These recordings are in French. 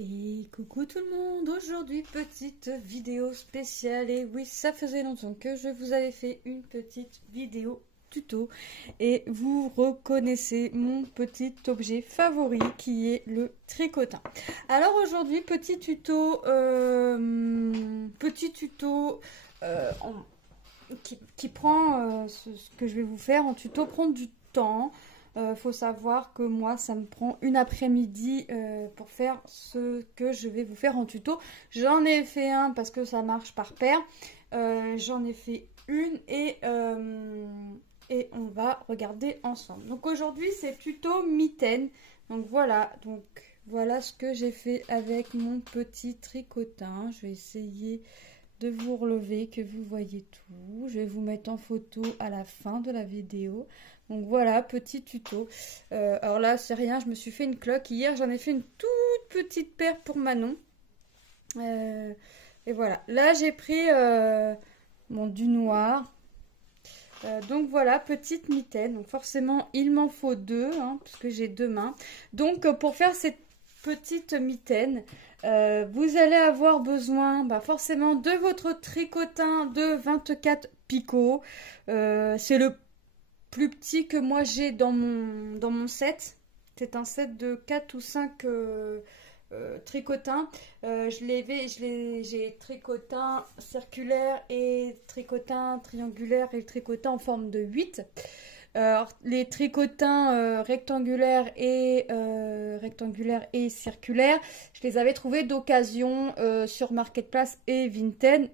Et coucou tout le monde, aujourd'hui petite vidéo spéciale et oui ça faisait longtemps que je vous avais fait une petite vidéo tuto et vous reconnaissez mon petit objet favori qui est le tricotin. Alors aujourd'hui petit tuto qui prend ce que je vais vous faire en tuto prend du temps. Faut savoir que moi ça me prend une après-midi pour faire ce que je vais vous faire en tuto. J'en ai fait un parce que ça marche par paire. J'en ai fait une et on va regarder ensemble. Donc aujourd'hui c'est tuto mitaine. Donc voilà ce que j'ai fait avec mon petit tricotin. Je vais essayer de vous relever, que vous voyez tout. Je vais vous mettre en photo à la fin de la vidéo. Donc voilà, petit tuto. Alors là, c'est rien, je me suis fait une cloque. Hier, j'en ai fait une toute petite paire pour Manon. Et voilà. Là, j'ai pris du noir. Donc voilà, petite mitaine. Donc forcément, il m'en faut deux, hein, parce que j'ai deux mains. Donc pour faire cette petite mitaine, vous allez avoir besoin forcément de votre tricotin de 24 picots. C'est le plus petit que moi j'ai dans mon set. C'est un set de 4 ou 5 tricotins. J'ai tricotin circulaire et tricotin triangulaire et le tricotin en forme de 8. Les tricotins rectangulaires et circulaires, je les avais trouvés d'occasion sur Marketplace et Vinted.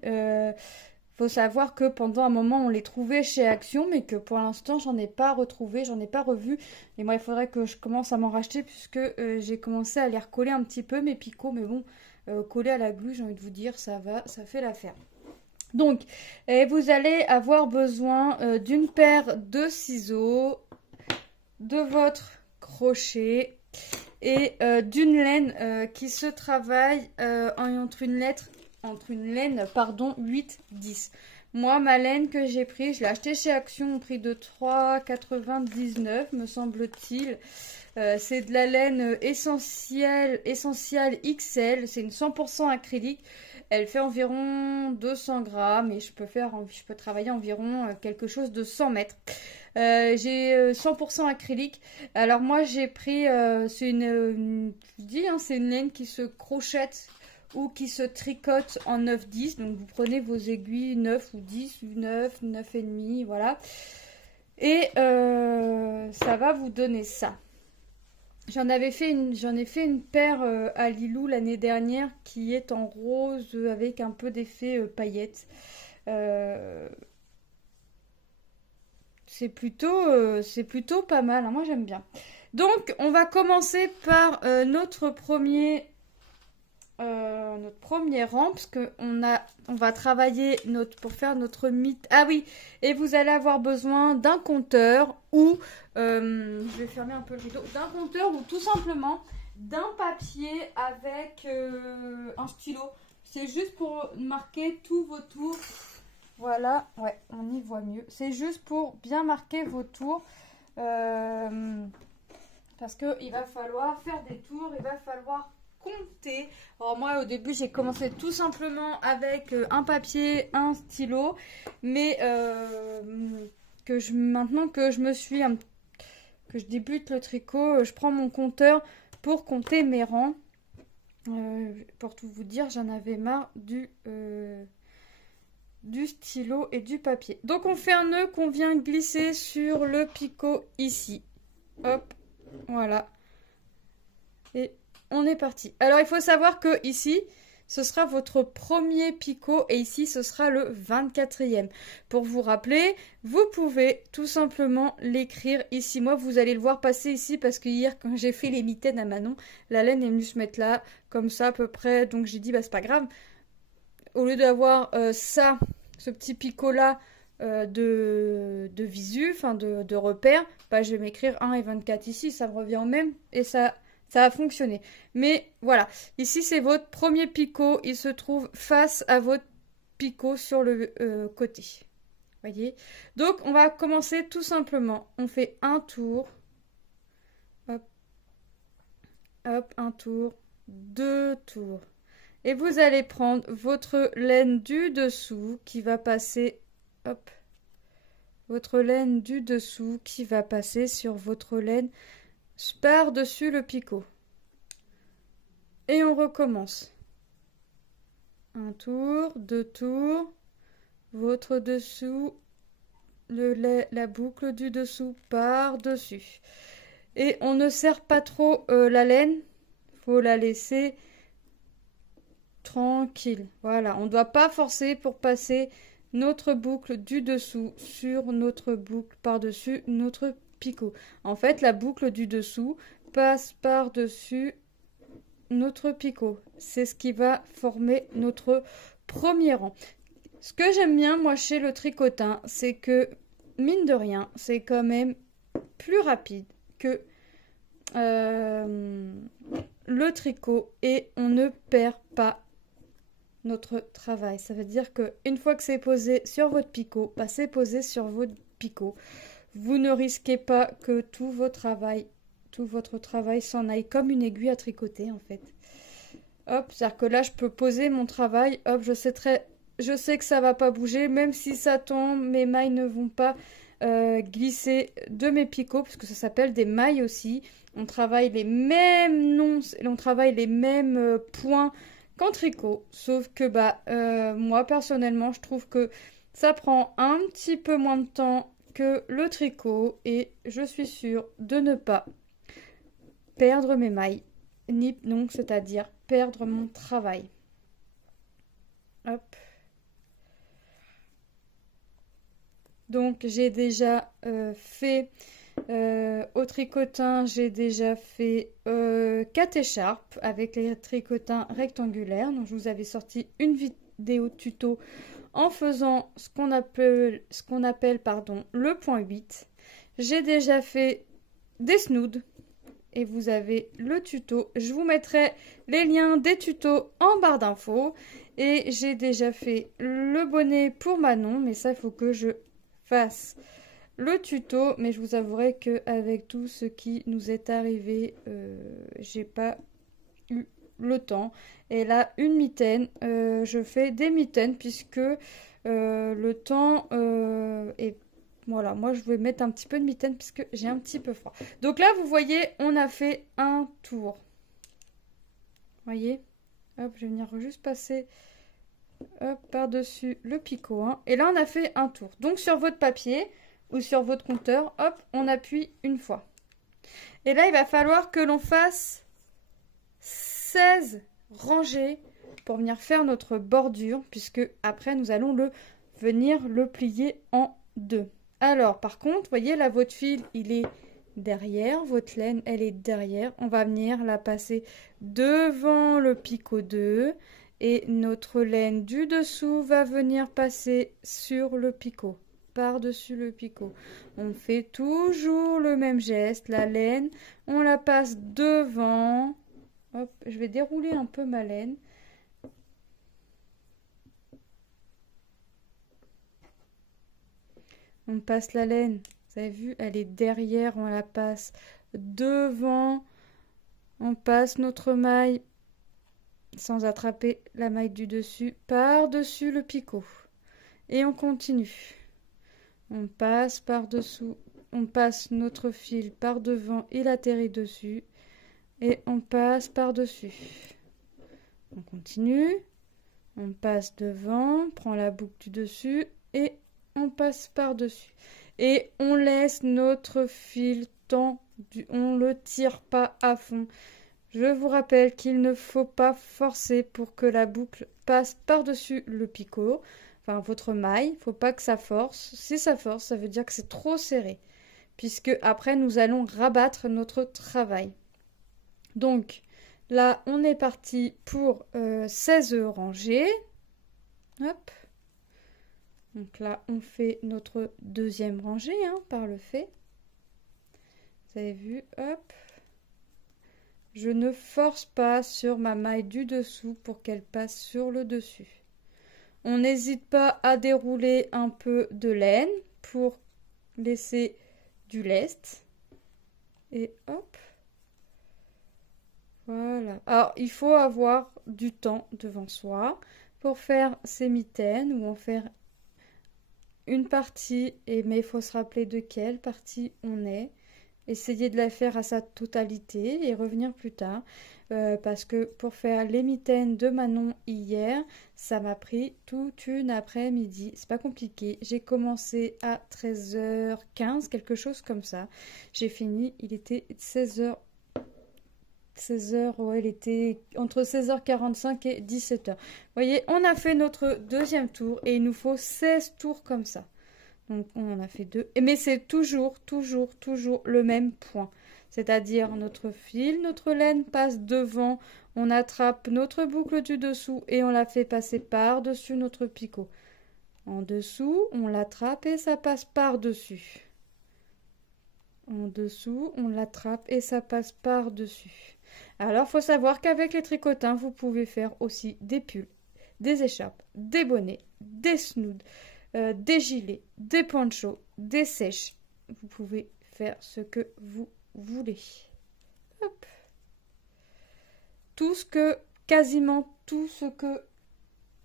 Faut savoir que pendant un moment on les trouvait chez Action, mais que pour l'instant j'en ai pas retrouvé, j'en ai pas revu. Et moi il faudrait que je commence à m'en racheter puisque j'ai commencé à les recoller un petit peu mes picots, mais bon, coller à la glue, j'ai envie de vous dire, ça va, ça fait l'affaire. Donc, vous allez avoir besoin d'une paire de ciseaux, de votre crochet et d'une laine qui se travaille entre une laine 8-10. Moi, ma laine que j'ai pris, je l'ai achetée chez Action au prix de 3,99 me semble-t-il. C'est de la laine essentielle XL, c'est une 100% acrylique. Elle fait environ 200 grammes et je peux travailler environ quelque chose de 100 mètres. J'ai 100% acrylique. Alors moi j'ai pris, c'est c'est une laine qui se crochette ou qui se tricote en 9-10. Donc vous prenez vos aiguilles 9 ou 10 ou 9, 9,5, voilà. Et ça va vous donner ça. J'en ai fait une paire à Lilou l'année dernière qui est en rose avec un peu d'effet paillettes. C'est plutôt pas mal, hein, moi j'aime bien. Donc on va commencer par notre premier rang parce que on va travailler pour faire notre mythe. Ah oui, et vous allez avoir besoin d'un compteur ou je vais fermer un peu le rideau, d'un compteur ou tout simplement d'un papier avec un stylo. C'est juste pour marquer tous vos tours. Voilà, ouais, on y voit mieux. C'est juste pour bien marquer vos tours. Parce qu'il va falloir faire des tours, il va falloir compter. Alors moi au début j'ai commencé tout simplement avec un papier, un stylo, mais maintenant que je débute le tricot, je prends mon compteur pour compter mes rangs. Pour tout vous dire, j'en avais marre du stylo et du papier. Donc on fait un nœud qu'on vient glisser sur le picot ici. Hop, voilà. Et on est parti. Alors il faut savoir que ici, ce sera votre premier picot et ici ce sera le 24e. Pour vous rappeler, vous pouvez tout simplement l'écrire ici. Moi vous allez le voir passer ici parce que hier quand j'ai fait les mitaines à Manon, la laine est venue se mettre là, comme ça à peu près. Donc j'ai dit bah c'est pas grave. Au lieu d'avoir ce petit picot là de visu, enfin de repère, bah je vais m'écrire 1 et 24 ici, ça me revient au même et ça a fonctionné. Mais voilà, ici c'est votre premier picot, il se trouve face à votre picot sur le côté. Voyez. Donc on va commencer tout simplement. On fait un tour, hop, hop, un tour, 2 tours. Et vous allez prendre votre laine du dessous qui va passer, hop, votre laine du dessous qui va passer sur votre laine par-dessus le picot. Et on recommence. Un tour, 2 tours, votre dessous, la boucle du dessous par-dessus. Et on ne serre pas trop la laine, faut la laisser tranquille. Voilà, on ne doit pas forcer pour passer notre boucle du dessous sur notre boucle par-dessus notre picot. En fait, la boucle du dessous passe par-dessus notre picot. C'est ce qui va former notre premier rang. Ce que j'aime bien, moi, chez le tricotin, c'est que, mine de rien, c'est quand même plus rapide que le tricot et on ne perd pas notre travail. Ça veut dire que une fois que c'est posé sur votre picot, bah, c'est posé sur votre picot. Vous ne risquez pas que tout votre travail s'en aille comme une aiguille à tricoter en fait. Hop, c'est-à-dire que là je peux poser mon travail, hop, je sais que ça va pas bouger, même si ça tombe, mes mailles ne vont pas glisser de mes picots, parce que ça s'appelle des mailles aussi. On travaille les mêmes noms, on travaille les mêmes points qu'en tricot, sauf que moi personnellement je trouve que ça prend un petit peu moins de temps que le tricot et je suis sûre de ne pas perdre mes mailles, ni donc c'est-à-dire perdre mon travail. Hop. Donc j'ai déjà fait au tricotin, j'ai déjà fait 4 écharpes avec les tricotins rectangulaires. Donc je vous avais sorti une vidéo tuto en faisant ce qu'on appelle le point 8. J'ai déjà fait des snoods et vous avez le tuto. Je vous mettrai les liens des tutos en barre d'infos. Et j'ai déjà fait le bonnet pour Manon, mais ça il faut que je fasse le tuto, mais je vous avouerai que avec tout ce qui nous est arrivé, j'ai pas eu le temps. Et là, une mitaine, je fais des mitaines puisque le temps est... Voilà, moi je vais mettre un petit peu de mitaine puisque j'ai un petit peu froid. Donc là, vous voyez, on a fait un tour. Voyez? Hop, je vais venir juste passer par-dessus le picot. Hein. Et là, on a fait un tour. Donc sur votre papier ou sur votre compteur, hop, on appuie une fois. Et là, il va falloir que l'on fasse 16 rangées pour venir faire notre bordure, puisque après, nous allons venir le plier en deux. Alors, par contre, voyez là, votre fil, il est derrière, votre laine, elle est derrière. On va venir la passer devant le picot 2 et notre laine du dessous va venir passer sur le picot, par-dessus le picot. On fait toujours le même geste, la laine, on la passe devant. Hop, je vais dérouler un peu ma laine. On passe la laine, vous avez vu, elle est derrière, on la passe devant. On passe notre maille sans attraper la maille du dessus par-dessus le picot. Et on continue. On passe par-dessous, on passe notre fil par devant, il atterrit dessus. Et on passe par-dessus. On continue. On passe devant, prend la boucle du dessus et on passe par-dessus. Et on laisse notre fil tendu, on ne le tire pas à fond. Je vous rappelle qu'il ne faut pas forcer pour que la boucle passe par-dessus le picot, enfin votre maille. Il ne faut pas que ça force. Si ça force, ça veut dire que c'est trop serré, puisque après nous allons rabattre notre travail. Donc là, on est parti pour 16 rangées. Hop. Donc là, on fait notre deuxième rangée par le fait. Vous avez vu, hop. Je ne force pas sur ma maille du dessous pour qu'elle passe sur le dessus. On n'hésite pas à dérouler un peu de laine pour laisser du lest. Et hop. Voilà. Alors, il faut avoir du temps devant soi pour faire ces mitaines ou en faire une partie, mais il faut se rappeler de quelle partie on est. Essayer de la faire à sa totalité et revenir plus tard. Parce que pour faire les mitaines de Manon hier, ça m'a pris toute une après-midi. C'est pas compliqué. J'ai commencé à 13h15, quelque chose comme ça. J'ai fini, il était 16h. 16h, ouais, il était entre 16h45 et 17h. Vous voyez, on a fait notre deuxième tour et il nous faut 16 tours comme ça. Donc on en a fait deux. Mais c'est toujours le même point. C'est-à-dire notre fil, notre laine passe devant, on attrape notre boucle du dessous et on la fait passer par-dessus notre picot. En dessous, on l'attrape et ça passe par-dessus. En dessous, on l'attrape et ça passe par-dessus. Alors, il faut savoir qu'avec les tricotins, vous pouvez faire aussi des pulls, des écharpes, des bonnets, des snoods, des gilets, des ponchos, des sèches. Vous pouvez faire ce que vous voulez. Hop. Quasiment tout ce que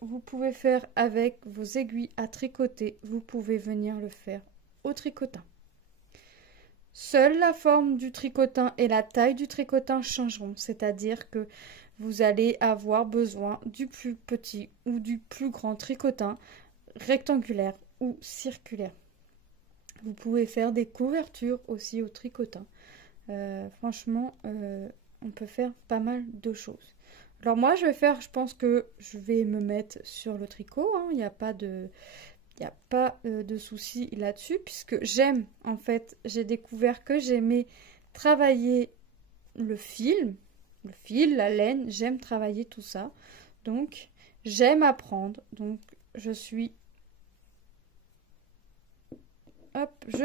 vous pouvez faire avec vos aiguilles à tricoter, vous pouvez venir le faire au tricotin. Seule la forme du tricotin et la taille du tricotin changeront, c'est-à-dire que vous allez avoir besoin du plus petit ou du plus grand tricotin, rectangulaire ou circulaire. Vous pouvez faire des couvertures aussi au tricotin. Franchement, on peut faire pas mal de choses. Alors moi, je pense que je vais me mettre sur le tricot. Il n'y a pas de souci là-dessus, puisque j'aime, en fait, j'ai découvert que j'aimais travailler le fil, la laine, j'aime travailler tout ça. Donc, j'aime apprendre. Donc, je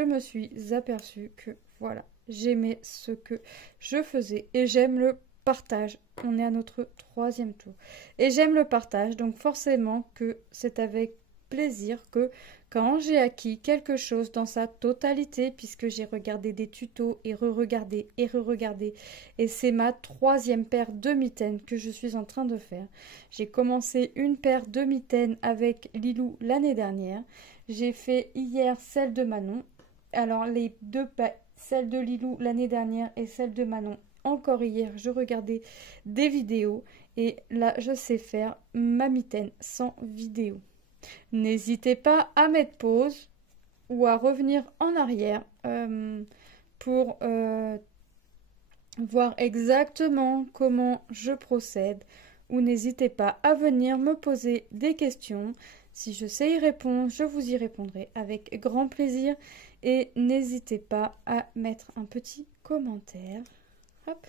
me suis aperçue que, voilà, j'aimais ce que je faisais et j'aime le partage. On est à notre 3e tour. Et j'aime le partage, donc forcément que c'est avec plaisir que quand j'ai acquis quelque chose dans sa totalité, puisque j'ai regardé des tutos et re-regardé et c'est ma 3e paire de mitaines que je suis en train de faire. J'ai commencé une paire de mitaines avec Lilou l'année dernière. J'ai fait hier celle de Manon. Alors les deux celle de Lilou l'année dernière et celle de Manon encore hier, je regardais des vidéos et là je sais faire ma mitaine sans vidéo. N'hésitez pas à mettre pause ou à revenir en arrière pour voir exactement comment je procède, ou n'hésitez pas à venir me poser des questions. Si je sais y répondre, je vous y répondrai avec grand plaisir et n'hésitez pas à mettre un petit commentaire. Hop.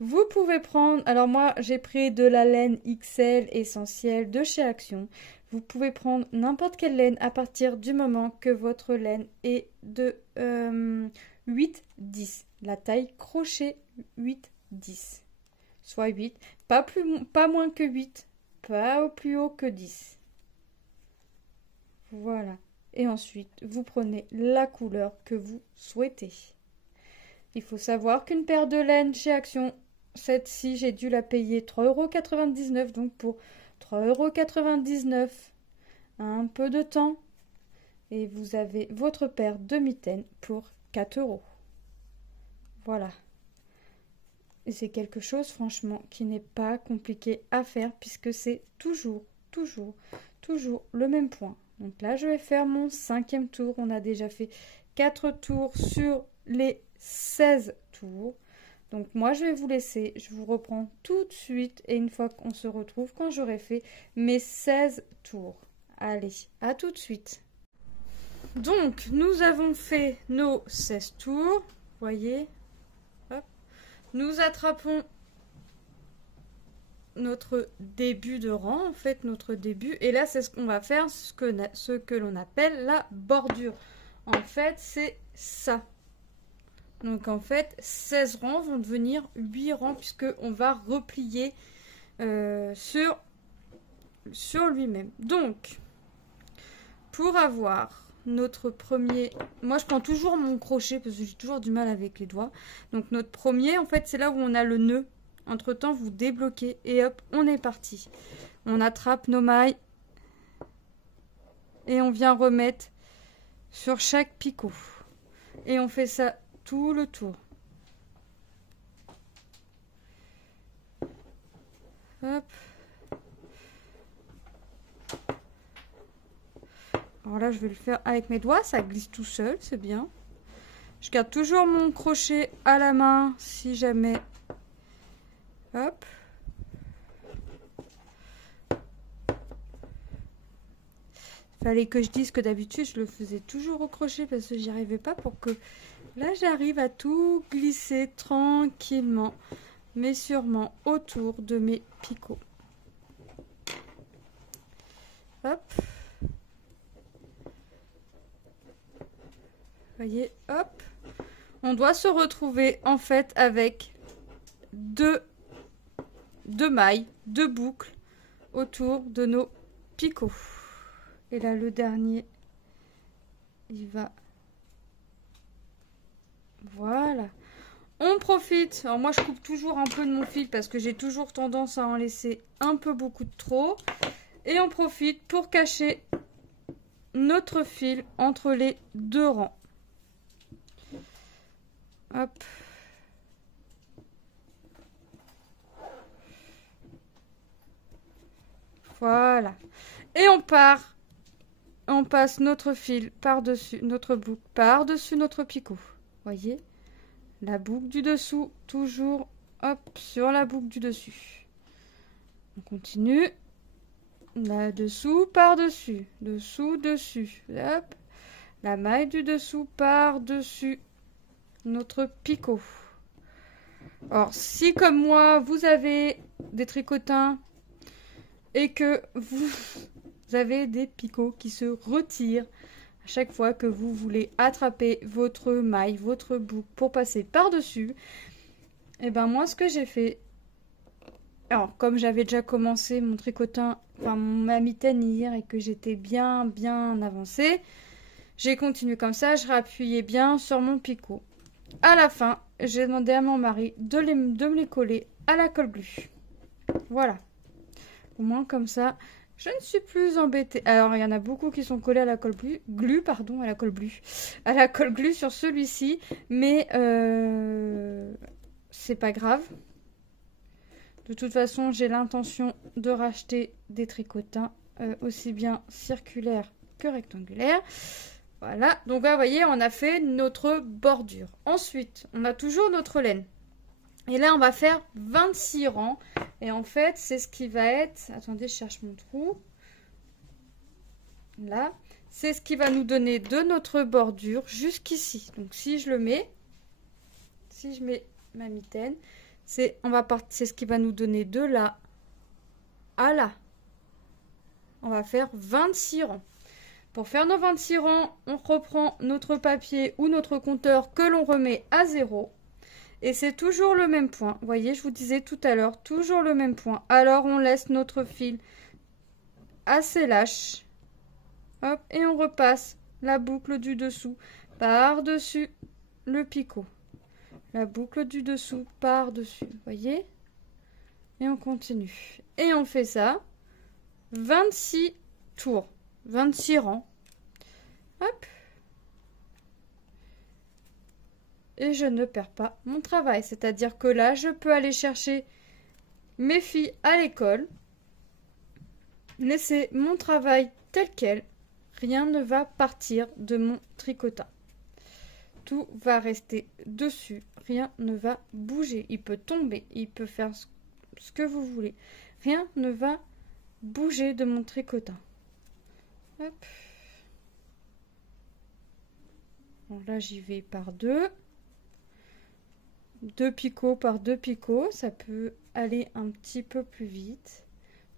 Vous pouvez prendre, alors moi j'ai pris de la laine XL essentielle de chez Action. Vous pouvez prendre n'importe quelle laine à partir du moment que votre laine est de 8-10. La taille crochet 8-10. Soit 8, pas moins que 8, pas au plus haut que 10. Voilà. Et ensuite, vous prenez la couleur que vous souhaitez. Il faut savoir qu'une paire de laine chez Action, cette-ci, j'ai dû la payer 3,99 €. Donc pour 3,99 €, un peu de temps. Et vous avez votre paire de mitaines pour 4 €. Voilà. Et c'est quelque chose, franchement, qui n'est pas compliqué à faire puisque c'est toujours le même point. Donc là, je vais faire mon 5e tour. On a déjà fait 4 tours sur les 16 tours. Donc moi, je vais vous laisser. Je vous reprends tout de suite. Et une fois qu'on se retrouve, quand j'aurai fait mes 16 tours. Allez, à tout de suite. Donc, nous avons fait nos 16 tours. Voyez. Hop. Nous attrapons notre début de rang, en fait, notre début. Et là, c'est ce qu'on va faire, ce que l'on appelle la bordure. En fait, c'est ça. Donc, en fait, 16 rangs vont devenir 8 rangs, puisqu'on va replier sur lui-même. Donc, pour avoir notre premier... Moi, je prends toujours mon crochet, parce que j'ai toujours du mal avec les doigts. Donc, notre premier, en fait, c'est là où on a le nœud. Entre-temps, vous débloquez et hop, on est parti. On attrape nos mailles et on vient remettre sur chaque picot. Et on fait ça tout le tour. Hop. Alors là, je vais le faire avec mes doigts, ça glisse tout seul, c'est bien. Je garde toujours mon crochet à la main si jamais. Hop. Fallait que je dise que d'habitude, je le faisais toujours au crochet parce que j'y arrivais pas pour que... Là, j'arrive à tout glisser tranquillement, mais sûrement autour de mes picots. Hop. Voyez, hop. On doit se retrouver en fait avec deux mailles, deux boucles autour de nos picots. Et là, le dernier, il va... Voilà. On profite. Alors moi, je coupe toujours un peu de mon fil parce que j'ai toujours tendance à en laisser un peu beaucoup de trop. Et on profite pour cacher notre fil entre les deux rangs. Hop. Voilà. Et on part. On passe notre fil par-dessus notre boucle, par-dessus notre picot. Voyez? La boucle du dessous, toujours, hop, sur la boucle du dessus. On continue. Là-dessous, par-dessus. Dessous, dessus. Hop. La maille du dessous, par-dessus notre picot. Alors, si comme moi, vous avez des tricotins et que vous avez des picots qui se retirent à chaque fois que vous voulez attraper votre maille, votre boucle pour passer par-dessus, et ben moi, ce que j'ai fait, alors comme j'avais déjà commencé mon tricotin, enfin ma mitaine hier et que j'étais bien avancée, j'ai continué comme ça, je réappuyais bien sur mon picot. À la fin, j'ai demandé à mon mari de me les coller à la colle glu. Voilà. Au moins comme ça, je ne suis plus embêtée. Alors, il y en a beaucoup qui sont collés à la colle à la colle glu sur celui-ci, mais c'est pas grave. De toute façon, j'ai l'intention de racheter des tricotins aussi bien circulaires que rectangulaires. Voilà, donc là, vous voyez, on a fait notre bordure. Ensuite, on a toujours notre laine. Et là, on va faire 26 rangs. Et en fait, c'est ce qui va être... Attendez, je cherche mon trou. Là, c'est ce qui va nous donner de notre bordure jusqu'ici. Donc, si je mets ma mitaine, c'est ce qui va nous donner de là à là. On va faire 26 rangs. Pour faire nos 26 rangs, on reprend notre papier ou notre compteur que l'on remet à 0. Et c'est toujours le même point. Vous voyez, je vous disais tout à l'heure, toujours le même point. Alors, on laisse notre fil assez lâche. Hop, et on repasse la boucle du dessous par-dessus le picot. La boucle du dessous par-dessus. Vous voyez? Et on continue. Et on fait ça 26 tours. 26 rangs. Hop. Et je ne perds pas mon travail. C'est-à-dire que là, je peux aller chercher mes filles à l'école. Laisser mon travail tel quel. Rien ne va partir de mon tricotin. Tout va rester dessus. Rien ne va bouger. Il peut tomber. Il peut faire ce que vous voulez. Rien ne va bouger de mon tricotin. Hop. Bon, là, j'y vais par deux. 2 picots par 2 picots. Ça peut aller un petit peu plus vite.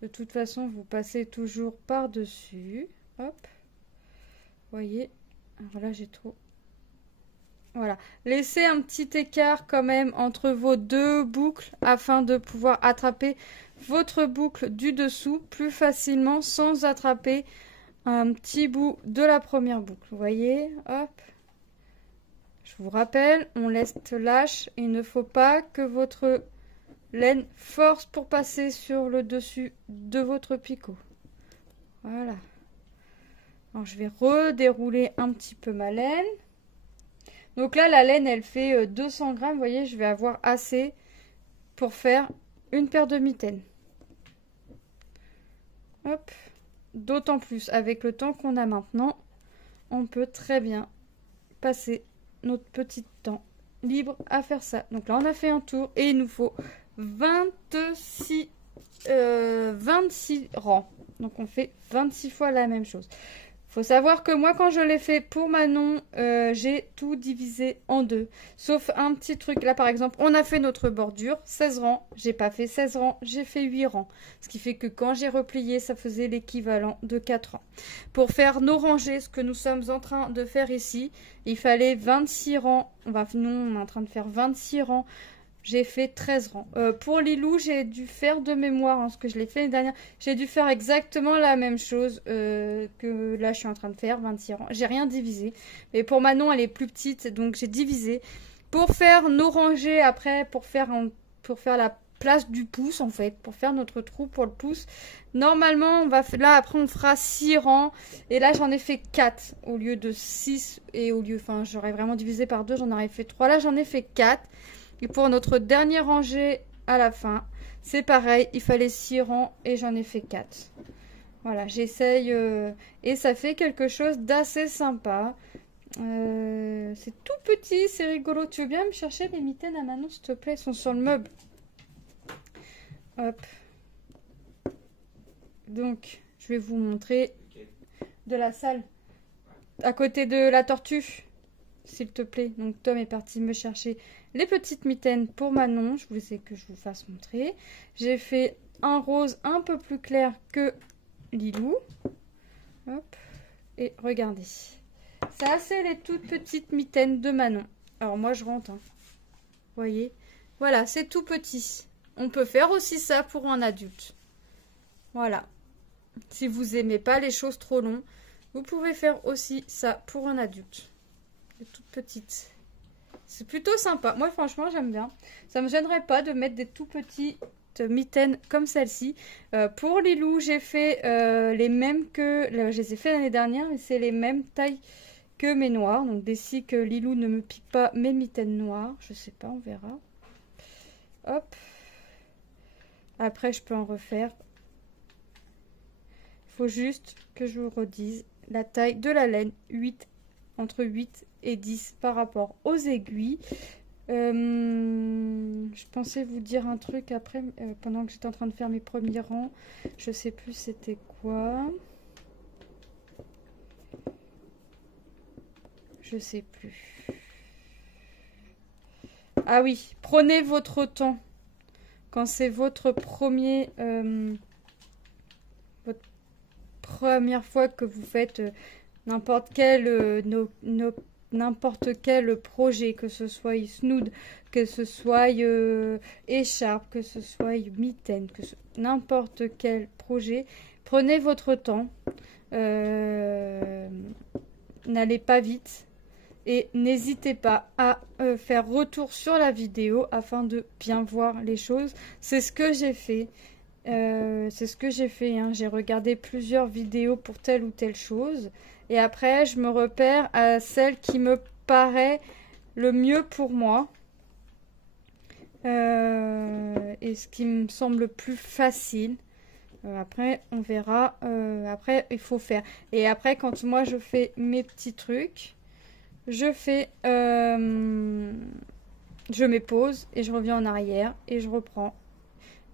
De toute façon, vous passez toujours par-dessus. Hop. Voyez. Alors là, j'ai trop... Voilà. Laissez un petit écart quand même entre vos deux boucles afin de pouvoir attraper votre boucle du dessous plus facilement sans attraper un petit bout de la première boucle. Vous voyez, hop. Je vous rappelle, on laisse lâche. Il ne faut pas que votre laine force pour passer sur le dessus de votre picot. Voilà. Alors, je vais redérouler un petit peu ma laine. Donc là, la laine, elle fait 200 grammes. Vous voyez, je vais avoir assez pour faire une paire de mitaines. Hop. D'autant plus, avec le temps qu'on a maintenant, on peut très bien passer notre petit temps libre à faire ça. Donc là, on a fait un tour et il nous faut 26 rangs. Donc on fait 26 fois la même chose. Faut savoir que moi, quand je l'ai fait pour Manon, j'ai tout divisé en deux. Sauf un petit truc. Là, par exemple, on a fait notre bordure, 16 rangs. J'ai pas fait 16 rangs, j'ai fait 8 rangs. Ce qui fait que quand j'ai replié, ça faisait l'équivalent de 4 rangs. Pour faire nos rangées, ce que nous sommes en train de faire ici, il fallait 26 rangs. Nous, on est en train de faire 26 rangs. J'ai fait 13 rangs. Pour Lilou, j'ai dû faire de mémoire, hein, ce que je l'ai fait l'année dernière. J'ai dû faire exactement la même chose que là, je suis en train de faire, 26 rangs. J'ai rien divisé. Mais pour Manon, elle est plus petite, donc j'ai divisé. Pour faire nos rangées, après, pour faire la place du pouce, en fait, pour faire notre trou pour le pouce. Normalement, là, après, on fera 6 rangs. Et là, j'en ai fait 4 au lieu de 6. Et au lieu, enfin, j'aurais vraiment divisé par 2, j'en aurais fait 3. Là, j'en ai fait 4. Et pour notre dernière rangée à la fin, c'est pareil, il fallait 6 rangs et j'en ai fait 4. Voilà, j'essaye et ça fait quelque chose d'assez sympa. C'est tout petit, c'est rigolo. Tu veux bien me chercher les mitaines à Manon, s'il te plaît? Elles sont sur le meuble. Hop. Donc, je vais vous montrer de la salle à côté de la tortue. S'il te plaît. Donc Tom est parti me chercher les petites mitaines pour Manon. Je voulais que je vous fasse montrer. J'ai fait un rose un peu plus clair que Lilou. Hop. Et regardez. Ça, c'est les toutes petites mitaines de Manon. Alors moi, je rentre. Hein. Vous voyez? Voilà, c'est tout petit. On peut faire aussi ça pour un adulte. Voilà. Si vous aimez pas les choses trop longues, vous pouvez faire aussi ça pour un adulte. Toutes petites. C'est plutôt sympa. Moi, franchement, j'aime bien. Ça me gênerait pas de mettre des tout petites mitaines comme celle-ci. Pour Lilou, j'ai fait les mêmes que... je les ai fait l'année dernière, mais c'est les mêmes tailles que mes noirs. Donc, d'ici que Lilou ne me pique pas mes mitaines noires. Je sais pas, on verra. Hop. Après, je peux en refaire. Il faut juste que je vous redise la taille de la laine. Entre 8 et 10 par rapport aux aiguilles. Je pensais vous dire un truc après, pendant que j'étais en train de faire mes premiers rangs. Je sais plus c'était quoi. Je sais plus. Ah oui, prenez votre temps. Quand c'est votre première fois que vous faites... n'importe quel projet, que ce soit snood, que ce soit écharpe, que ce soit mitaine, n'importe quel projet, prenez votre temps, n'allez pas vite et n'hésitez pas à faire retour sur la vidéo afin de bien voir les choses. C'est ce que j'ai fait. Hein. J'ai regardé plusieurs vidéos pour telle ou telle chose. Et après, je me repère à celle qui me paraît le mieux pour moi. Et ce qui me semble le plus facile. Après, on verra. Après, il faut faire. Et après, quand moi, je fais mes petits trucs, je mets pause et je reviens en arrière et je reprends.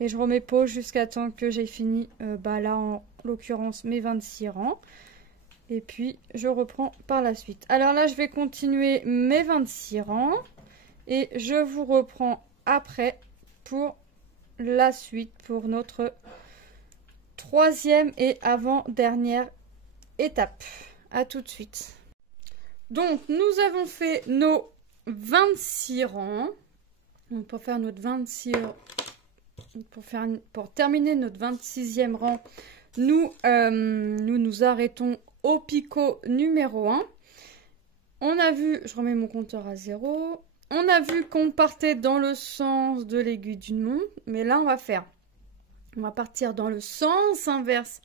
Et je remets pause jusqu'à temps que j'ai fini, là, en l'occurrence, mes 26 rangs. Et puis, je reprends par la suite. Alors là, je vais continuer mes 26 rangs. Et je vous reprends après pour la suite, pour notre troisième et avant-dernière étape. À tout de suite. Donc, nous avons fait nos 26 rangs. Donc, pour faire notre 26 rangs, pour terminer notre 26e rang, nous nous arrêtons au picot numéro 1. On a vu, je remets mon compteur à 0. on a vu qu'on partait dans le sens de l'aiguille d'une montre, mais là, on va partir dans le sens inverse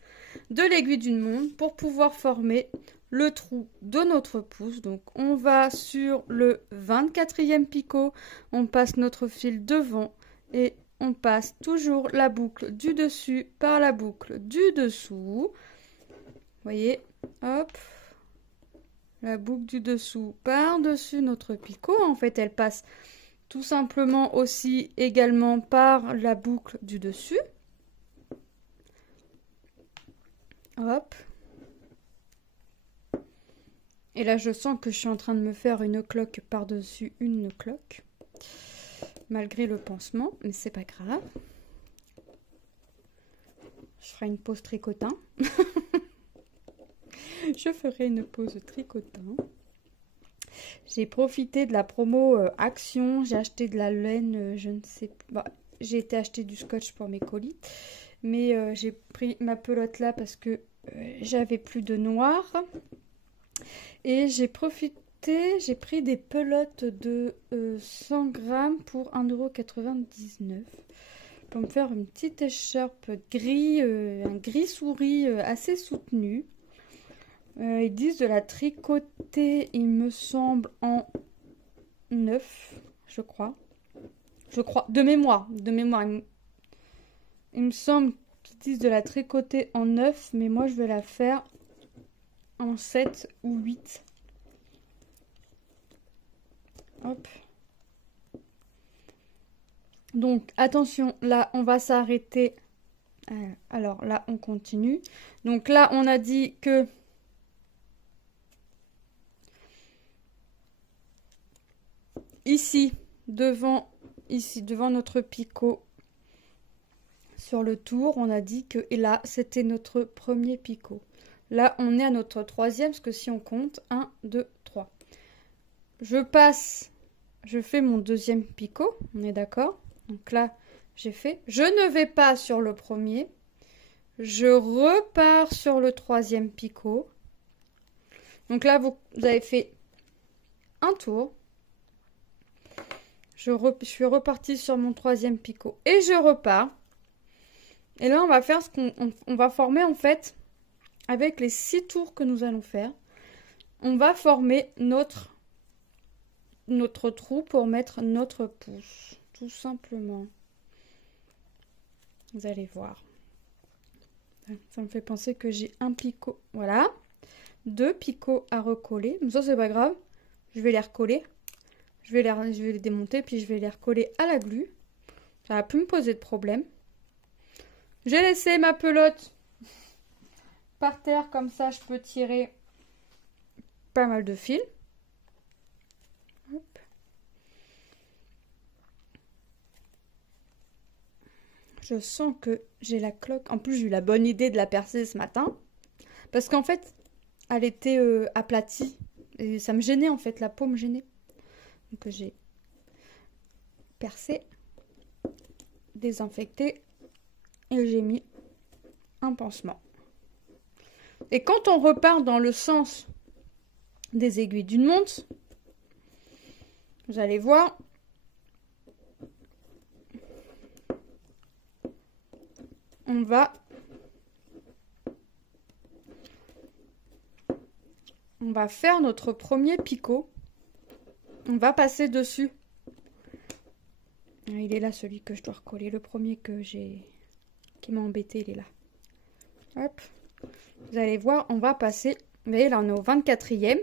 de l'aiguille d'une montre pour pouvoir former le trou de notre pouce. Donc, on va sur le 24e picot, on passe notre fil devant et on passe toujours la boucle du dessus par la boucle du dessous. Vous voyez, hop, la boucle du dessous par-dessus notre picot. En fait, elle passe tout simplement aussi également par la boucle du dessus. Hop. Et là, je sens que je suis en train de me faire une cloque par-dessus une cloque. Malgré le pansement, mais c'est pas grave. Je ferai une pause tricotin. Je ferai une pause tricotin. J'ai profité de la promo Action. J'ai acheté de la laine, je ne sais pas. J'ai été acheter du scotch pour mes colis. Mais j'ai pris ma pelote là parce que j'avais plus de noir. Et j'ai profité, j'ai pris des pelotes de 100 grammes pour 1,99 € pour me faire une petite écharpe gris, un gris souris assez soutenu. Ils disent de la tricoter, il me semble, en 9, je crois. De mémoire. Il me semble qu'ils disent de la tricoter en 9, mais moi je vais la faire en 7 ou 8. Hop. Donc, attention, là, on va s'arrêter. Alors, là, on continue. Donc là, on a dit que ici, devant notre picot, sur le tour, on a dit que, et là, c'était notre premier picot. Là, on est à notre troisième, parce que si on compte, 1, 2, 3. Je fais mon deuxième picot, on est d'accord? Donc là, j'ai fait. Je ne vais pas sur le premier. Je repars sur le troisième picot. Donc là, vous avez fait un tour. Je suis repartie sur mon troisième picot et je repars. Et là, on va faire ce qu'on va former en fait avec les 6 tours que nous allons faire. On va former notre trou pour mettre notre pouce, tout simplement. Vous allez voir. Ça me fait penser que j'ai un picot, voilà. 2 picots à recoller. Mais ça, c'est pas grave. Je vais les recoller. Je vais les démonter, puis je vais les recoller à la glu. Ça va plus me poser de problème. J'ai laissé ma pelote par terre, comme ça je peux tirer pas mal de fils. Hop. Je sens que j'ai la cloque. En plus, j'ai eu la bonne idée de la percer ce matin. Parce qu'en fait, elle était aplatie. Et ça me gênait en fait, la peau me gênait. Donc j'ai percé, désinfecté et j'ai mis un pansement. Et quand on repart dans le sens des aiguilles d'une montre, vous allez voir, on va faire notre premier picot. On va passer dessus. Il est là, celui que je dois recoller. Le premier qui m'a embêté, il est là. Hop. Vous allez voir, on va passer. Vous voyez, là, on est au 24e.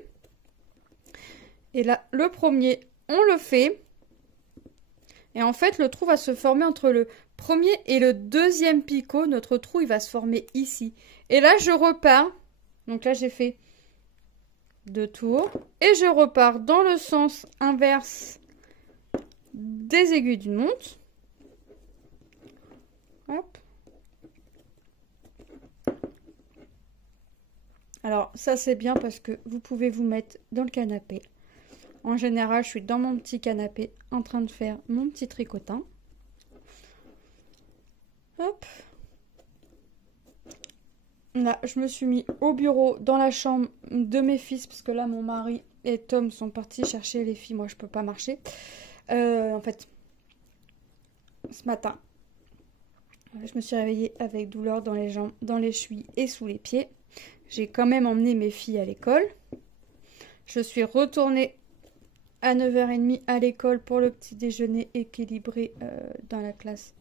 Et là, le premier, on le fait. Et en fait, le trou va se former entre le premier et le deuxième picot. Notre trou, il va se former ici. Et là, je repars. Donc là, j'ai fait 2 tours. Et je repars dans le sens inverse des aiguilles d'une montre. Hop. Alors, ça, c'est bien parce que vous pouvez vous mettre dans le canapé. En général, je suis dans mon petit canapé en train de faire mon petit tricotin. Hop. Là, je me suis mis au bureau dans la chambre de mes fils parce que là, mon mari et Tom sont partis chercher les filles. Moi, je peux pas marcher. En fait, ce matin, je me suis réveillée avec douleur dans les jambes, dans les chevilles et sous les pieds. J'ai quand même emmené mes filles à l'école. Je suis retournée à 9h30 à l'école pour le petit déjeuner équilibré dans la classe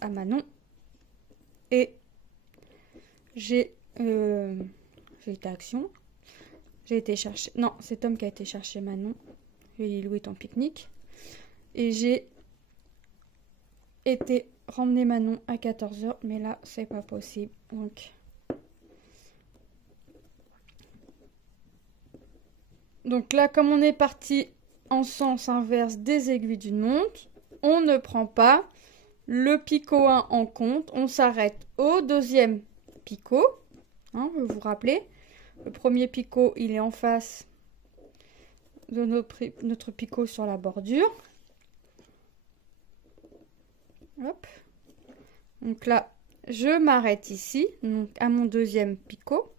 à Manon. Et j'ai été à Action. J'ai été chercher... Non, c'est Tom qui a été chercher Manon. J'ai loué ton pique-nique. Et j'ai été ramener Manon à 14h. Mais là, c'est pas possible. Donc là, comme on est parti en sens inverse des aiguilles d'une montre, on ne prend pas le picot 1 en compte. On s'arrête au deuxième picot. Hein, vous vous rappelez, le premier picot, il est en face de notre picot sur la bordure. Hop. Donc là, je m'arrête ici, donc à mon deuxième picot.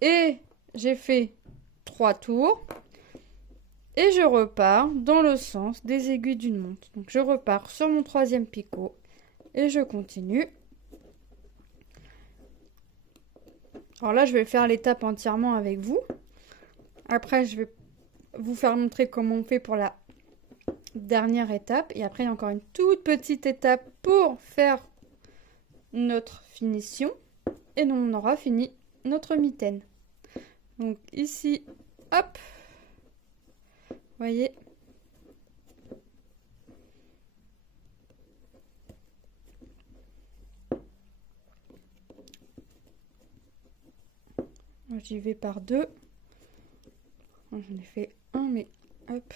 Et j'ai fait 3 tours. Et je repars dans le sens des aiguilles d'une montre. Donc je repars sur mon troisième picot et je continue. Alors là, je vais faire l'étape entièrement avec vous. Après, je vais vous faire montrer comment on fait pour la dernière étape. Et après, il y a encore une toute petite étape pour faire notre finition. Et on aura fini notre mitaine. Donc ici, hop. Vous voyez, j'y vais par 2. J'en ai fait un, mais hop.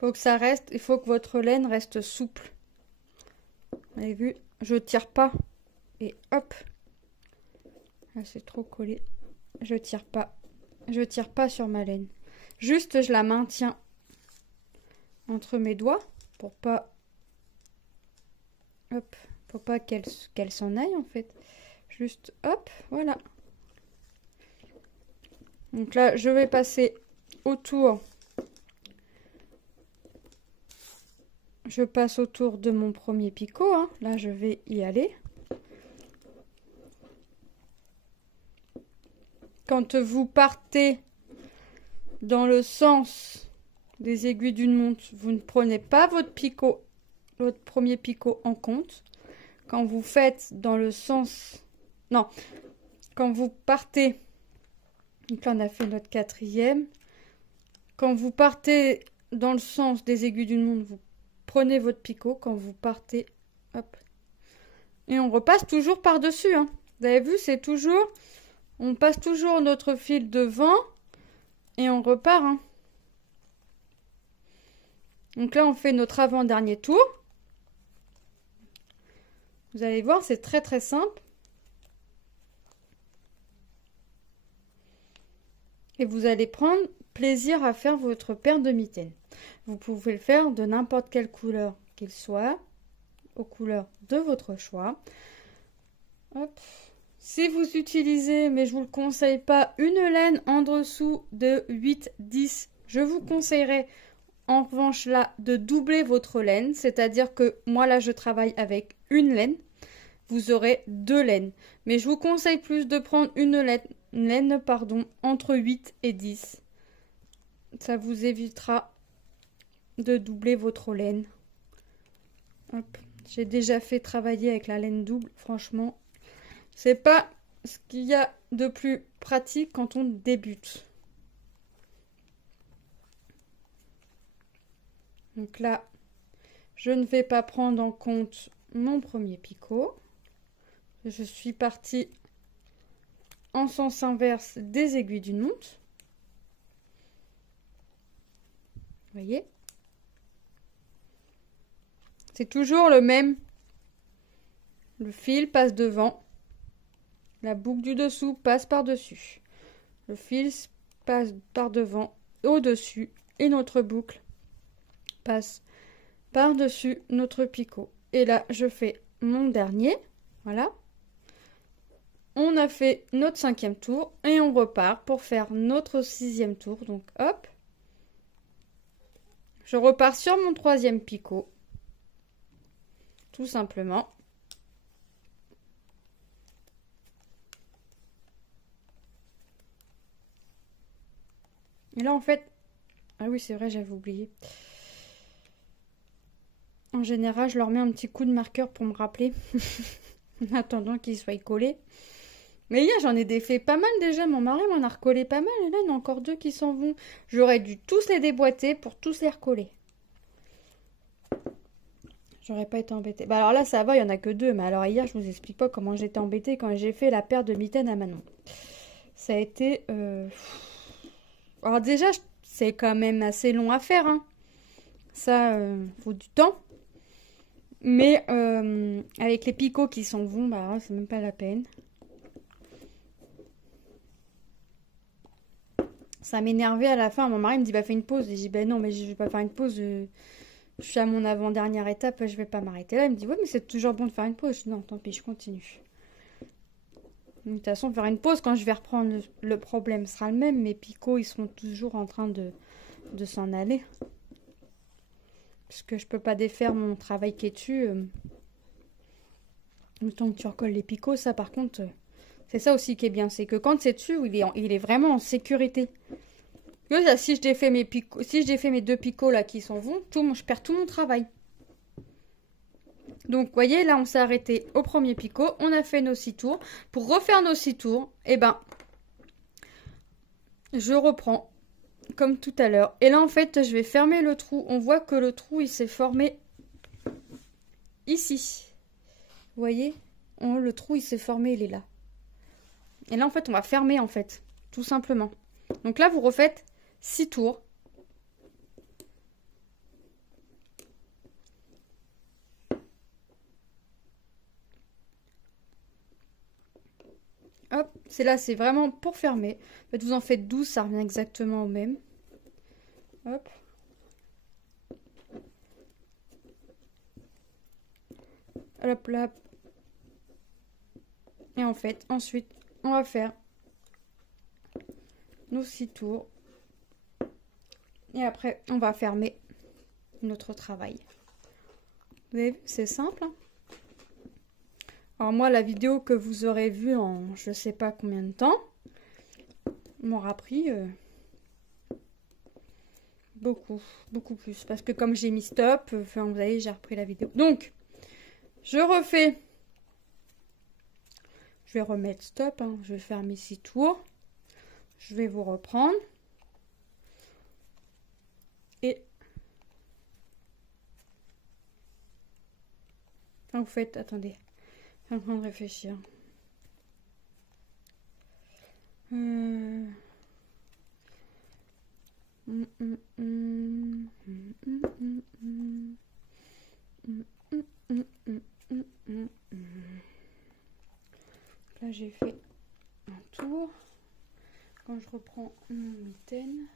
Faut que ça reste, il faut que votre laine reste souple. Vous avez vu, je tire pas. Et hop. Là, c'est trop collé. Je tire pas. Je tire pas sur ma laine. Juste, je la maintiens entre mes doigts pour pas, hop, faut pas qu'elle s'en aille en fait. Juste, hop, voilà. Donc là, je vais passer autour. Je passe autour de mon premier picot. Hein. Là, je vais y aller. Quand vous partez dans le sens des aiguilles d'une montre, vous ne prenez pas votre premier picot en compte. Quand vous faites dans le sens... Non, quand vous partez... Donc là, on a fait notre quatrième. Quand vous partez dans le sens des aiguilles d'une montre, vous prenez votre picot. Quand vous partez, hop. Et on repasse toujours par-dessus. Hein. Vous avez vu, c'est toujours... On passe toujours notre fil devant. Et on repart. Hein. Donc là, on fait notre avant-dernier tour. Vous allez voir, c'est très très simple. Et vous allez prendre plaisir à faire votre paire de mitaines. Vous pouvez le faire de n'importe quelle couleur qu'il soit, aux couleurs de votre choix. Hop. Si vous utilisez, mais je ne vous le conseille pas, une laine en dessous de 8-10, je vous conseillerais en revanche là de doubler votre laine. C'est-à-dire que moi là je travaille avec une laine. Vous aurez 2 laines. Mais je vous conseille plus de prendre une laine entre 8 et 10. Ça vous évitera de doubler votre laine. Hop. J'ai déjà fait travailler avec la laine double. Franchement, c'est pas ce qu'il y a de plus pratique quand on débute. Donc là, je ne vais pas prendre en compte mon premier picot. Je suis partie en sens inverse des aiguilles d'une montre. Vous voyez? C'est toujours le même. Le fil passe devant. La boucle du dessous passe par-dessus. Le fil passe par devant, au-dessus. Et notre boucle passe par-dessus notre picot. Et là, je fais mon dernier. Voilà. on a fait notre 5e tour et on repart pour faire notre 6e tour. Donc hop, je repars sur mon 3e picot, tout simplement. Et là en fait, ah oui c'est vrai, j'avais oublié. En général, je leur mets un petit coup de marqueur pour me rappeler, en attendant qu'ils soient collés. Mais hier, j'en ai défait pas mal déjà. Mon mari m'en a recollé pas mal. Et là, il y en a encore 2 qui s'en vont. J'aurais dû tous les déboîter pour tous les recoller. J'aurais pas été embêtée. Bah alors là, ça va, il y en a que 2. Mais alors hier, je vous explique pas comment j'étais embêtée quand j'ai fait la paire de mitaines à Manon. Ça a été... Alors déjà, c'est quand même assez long à faire. Hein. Ça, faut du temps. Mais avec les picots qui s'en vont, bah c'est même pas la peine. Ça m'énervait à la fin. Mon mari me dit, bah fais une pause. Et j'ai dit, bah non, mais je vais pas faire une pause. Je suis à mon avant-dernière étape, je vais pas m'arrêter là. Il me dit, ouais, mais c'est toujours bon de faire une pause. Je dis, non, tant pis, je continue. De toute façon, faire une pause, quand je vais reprendre, le problème sera le même. Mes picots, ils seront toujours en train de s'en aller. Parce que je peux pas défaire mon travail qui est dessus. Le temps que tu recolles les picots, ça par contre, c'est ça aussi qui est bien. C'est que quand c'est dessus, il est vraiment en sécurité. Là, si je défais mes picots, si je défais mes 2 picots là qui s'en vont, je perds tout mon travail. Donc, vous voyez, là, on s'est arrêté au premier picot. On a fait nos 6 tours. Pour refaire nos 6 tours, eh ben, je reprends comme tout à l'heure. Et là, en fait, je vais fermer le trou. On voit que le trou, il s'est formé ici. Vous voyez, le trou, il s'est formé, il est là. Et là, en fait, on va fermer, en fait, tout simplement. Donc là, vous refaites 6 tours. Hop, c'est là, c'est vraiment pour fermer. En fait, vous en faites 12, ça revient exactement au même. Hop. Hop là. Et en fait, ensuite, on va faire nos 6 tours. Et après, on va fermer notre travail. Vous avez vu, c'est simple. Hein. Alors moi, la vidéo que vous aurez vue en je sais pas combien de temps m'aura pris beaucoup plus. Parce que comme j'ai mis stop, enfin, vous voyez, j'ai repris la vidéo. Donc, je refais. Je vais remettre stop. Hein. Je vais faire mes 6 tours. Je vais vous reprendre. Et enfin, vous faites, attendez, je suis en train de réfléchir. Là, j'ai fait un tour. Quand je reprends mon mitaine.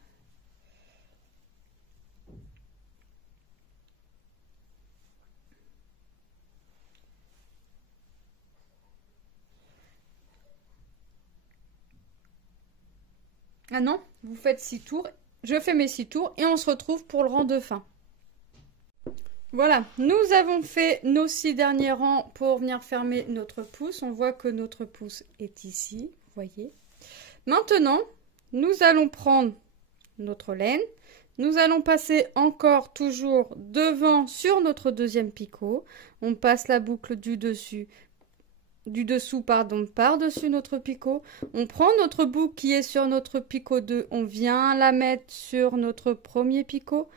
Ah non, vous faites 6 tours. Je fais mes 6 tours et on se retrouve pour le rang de fin. Voilà, nous avons fait nos 6 derniers rangs pour venir fermer notre pouce. On voit que notre pouce est ici, vous voyez. Maintenant, nous allons prendre notre laine. Nous allons passer encore toujours devant sur notre deuxième picot. On passe la boucle du dessous par-dessus notre picot. On prend notre boucle qui est sur notre picot 2. On vient la mettre sur notre premier picot.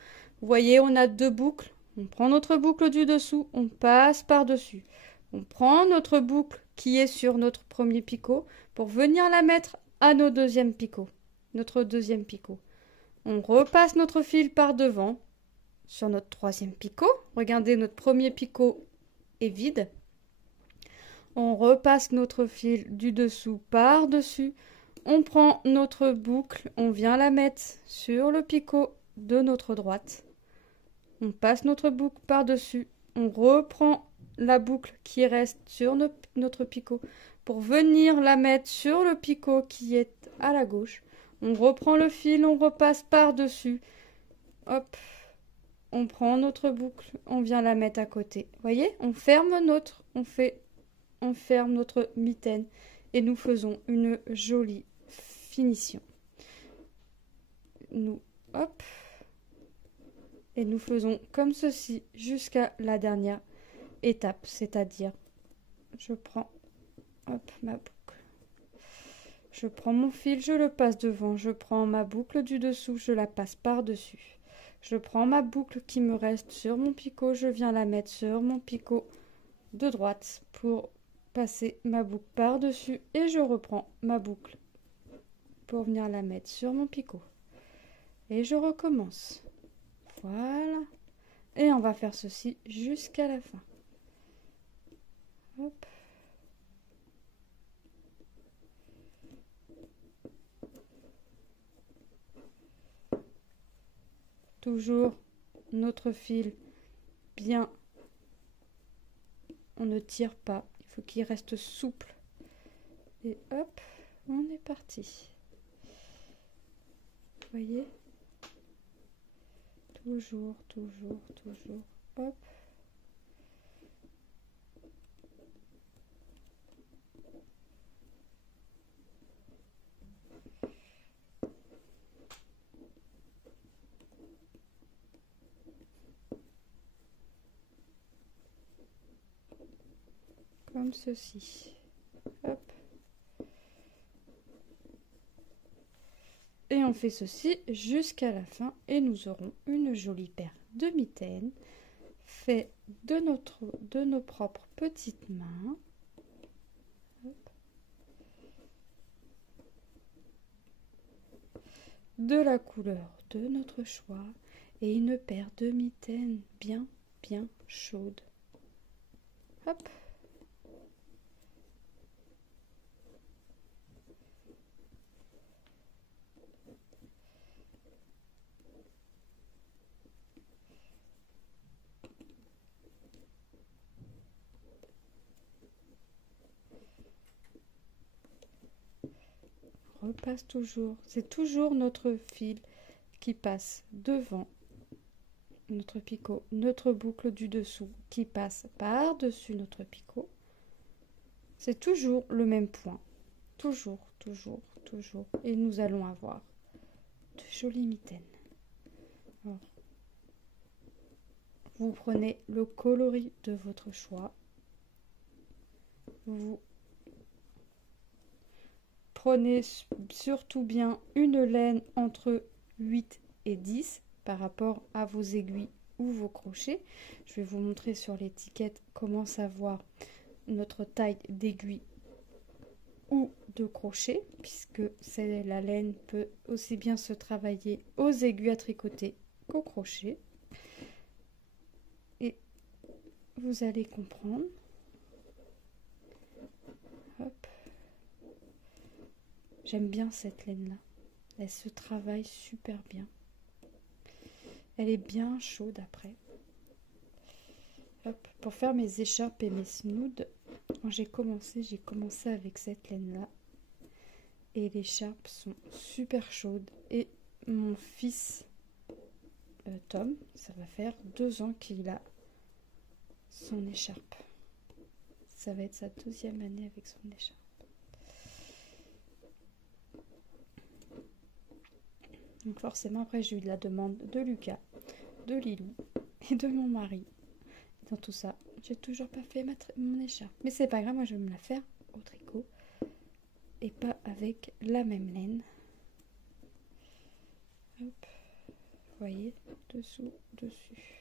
Vous voyez, on a 2 boucles. On prend notre boucle du dessous, on passe par-dessus. On prend notre boucle qui est sur notre premier picot pour venir la mettre à nos deuxième picot. On repasse notre fil par devant sur notre troisième picot. Regardez, notre premier picot est vide. On repasse notre fil du dessous par-dessus. On prend notre boucle, on vient la mettre sur le picot de notre droite. On passe notre boucle par-dessus. On reprend la boucle qui reste sur notre picot pour venir la mettre sur le picot qui est à la gauche. On reprend le fil, on repasse par-dessus. Hop, on prend notre boucle, on vient la mettre à côté. Voyez, on ferme on ferme notre mitaine et nous faisons une jolie finition. Hop, et nous faisons comme ceci jusqu'à la dernière étape, c'est-à-dire je prends ma boucle, je prends mon fil, je le passe devant, je prends ma boucle du dessous, je la passe par-dessus, je prends ma boucle qui me reste sur mon picot, je viens la mettre sur mon picot de droite pour passer ma boucle par-dessus et je reprends ma boucle pour venir la mettre sur mon picot et je recommence. Voilà, et on va faire ceci jusqu'à la fin. Hop. Toujours notre fil bien, on ne tire pas, il faut qu'il reste souple. Et hop, on est parti. Vous voyez? Toujours, hop. Comme ceci. Hop. Et on fait ceci jusqu'à la fin et nous aurons une jolie paire de mitaines fait de nos propres petites mains. Hop. De la couleur de notre choix et une paire de mitaines bien chaudes. Hop. Repasse toujours, c'est toujours notre fil qui passe devant notre picot, notre boucle du dessous qui passe par-dessus notre picot. C'est toujours le même point, toujours, et nous allons avoir de jolies mitaines. Alors, vous prenez le coloris de votre choix, vous prenez surtout bien une laine entre 8 et 10 par rapport à vos aiguilles ou vos crochets. Je vais vous montrer sur l'étiquette comment savoir notre taille d'aiguille ou de crochet, puisque la laine peut aussi bien se travailler aux aiguilles à tricoter qu'au crochet. Et vous allez comprendre. Hop. J'aime bien cette laine-là. Elle se travaille super bien. Elle est bien chaude après. Hop. Pour faire mes écharpes et mes snoods, quand j'ai commencé avec cette laine-là. Et les écharpes sont super chaudes. Et mon fils, Tom, ça va faire 2 ans qu'il a son écharpe. Ça va être sa 2e année avec son écharpe. Donc forcément, après, j'ai eu de la demande de Lucas, de Lilou et de mon mari. Dans tout ça, j'ai toujours pas fait mon écharpe. Mais c'est pas grave, moi je vais me la faire au tricot et pas avec la même laine. Hop, vous voyez, dessous, dessus.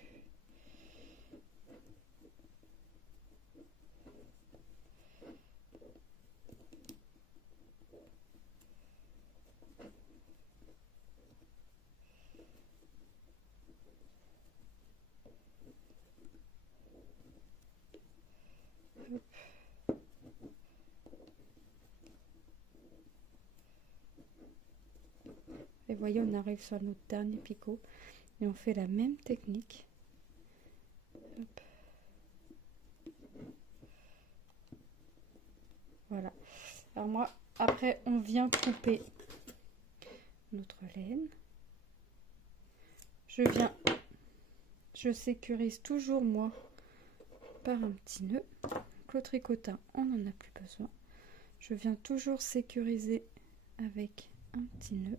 Et voyez, on arrive sur notre dernier picot et on fait la même technique. Hop. Voilà. Alors moi, après, on vient couper notre laine. Je sécurise toujours moi par un petit nœud. Donc, le tricotin, on n'en a plus besoin. Je viens toujours sécuriser avec un petit nœud.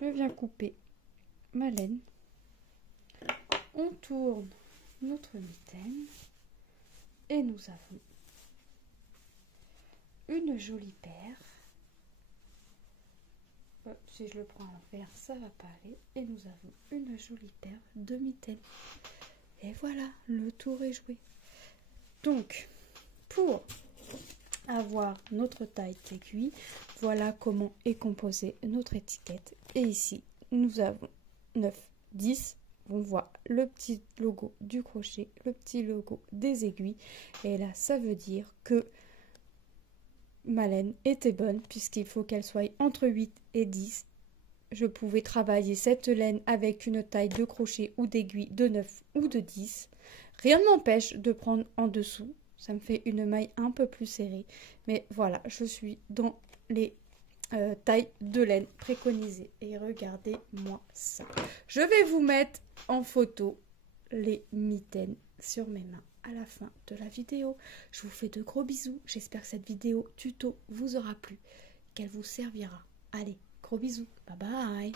Je viens couper ma laine. On tourne notre mitaine et nous avons une jolie paire. Si je le prends à l'envers, ça va pas aller. Et nous avons une jolie paire de mitaines. Et voilà, le tour est joué. Donc, pour avoir notre taille d'aiguille, voilà comment est composée notre étiquette. Et ici, nous avons 9, 10. On voit le petit logo du crochet, le petit logo des aiguilles. Et là, ça veut dire que ma laine était bonne puisqu'il faut qu'elle soit entre 8 et 10. Je pouvais travailler cette laine avec une taille de crochet ou d'aiguille de 9 ou de 10. Rien ne m'empêche de prendre en dessous. Ça me fait une maille un peu plus serrée. Mais voilà, je suis dans les tailles de laine préconisées. Et regardez-moi ça. Je vais vous mettre en photo les mitaines sur mes mains à la fin de la vidéo. Je vous fais de gros bisous. J'espère que cette vidéo tuto vous aura plu, qu'elle vous servira. Allez, gros bisous. Bye bye.